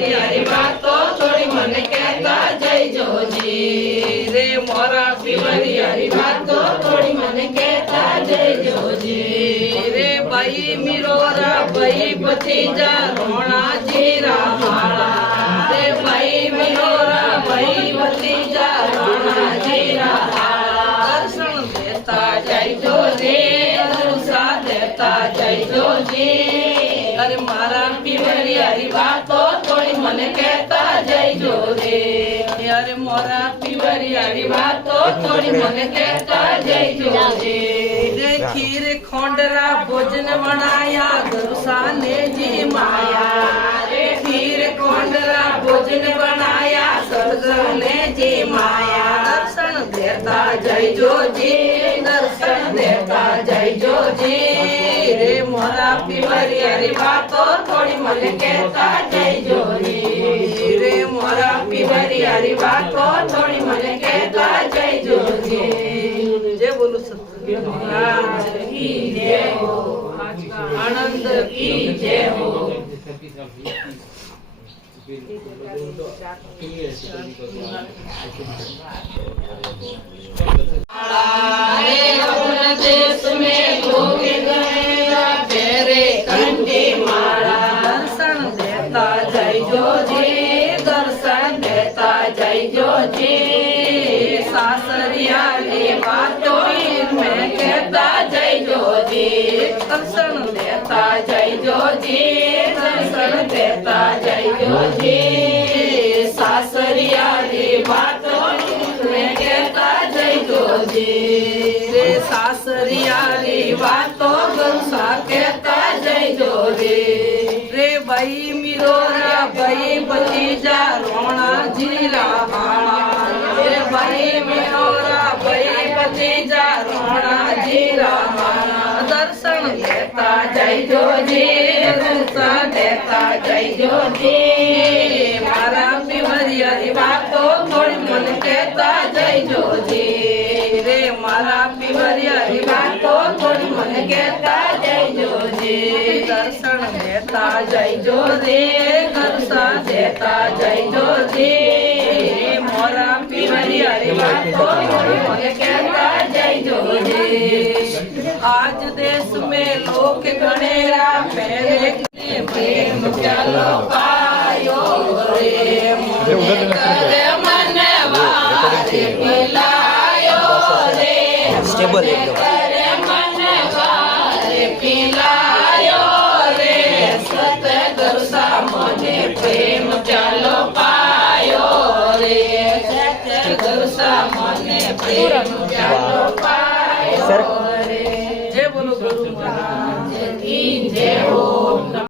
यारी बातो थोड़ी मन कहता जयजोजी रे मोरा पीवरी यारी बातो थोड़ी मन कहता जयजोजी रे भाई मिरोरा भाई भतीजा रोना जीरा माला रे भाई मिरोरा भाई भतीजा रोना जीरा दर्शन देता जयजोजी दर्शन देता जयजोजी अरे मारा पीवरी यारी बातो थोड़ी मन कहता जयजोजी अरे मोरा पीवरी यारी बातो थोड़ी मन कहता जयजोजी रे खीर खोंडरा भोजन बनाया गुरुसा ने जी माया रे खीर खोंडरा भोजन बनाया गुरुसा ने जी माया दर्शन देता जयजोजी दर्शन देता जयजोजी रे मोरा पीवरी यारी बातो थोड़ी मन कहता जयजोजी रे मोरा पीवरी यारी बातो थोड़ी मन कहता जयजोजी जय बोलो सतगुरु महाराज की जय हो आनंद की जय हो अपने देश में लोग गए तेरे कंठी माला दर्शन देता जयजोजी दर्शन देता जयजोजी सासरिया रे बातों में कहता जयजोजी दर्शन देता जयजोजी दर्शन देता जयजोजी सासरिया रे बातों में कहता जयजोजी रे सासरिया रे बातों गुरुसा कहता जयजोजी रे भाई मिरोरा भाई भतीजा रोना जीरा माला रे भाई मिरोरा भाई भतीजा रोना जीरा माला दर्शन देता जयजोजी दर्शन देता जयजोजी मारा पीवरी यारी बातो थोड़ी मन कहता जयजोजी रे मारा पीवरी यारी बातो थोड़ी मन कहता जयजोजी दर्शन देता जयजोजी दर्शन देता जयजोजी मोरा पीवरी यारी बातो थोड़ी मन कहता जयजोजी आज देश में लोग गणेरा मेरे प्रेम चलो पायो रे मोरे मन वारे पिलायो रे स्टेबल मन वारे पिलायो रे सतगुरु सामने प्रेम चलो पायो रे सतगुरु सामने प्रेम चलो पायो रे जय बोलो गुरु महाराज की जय हो।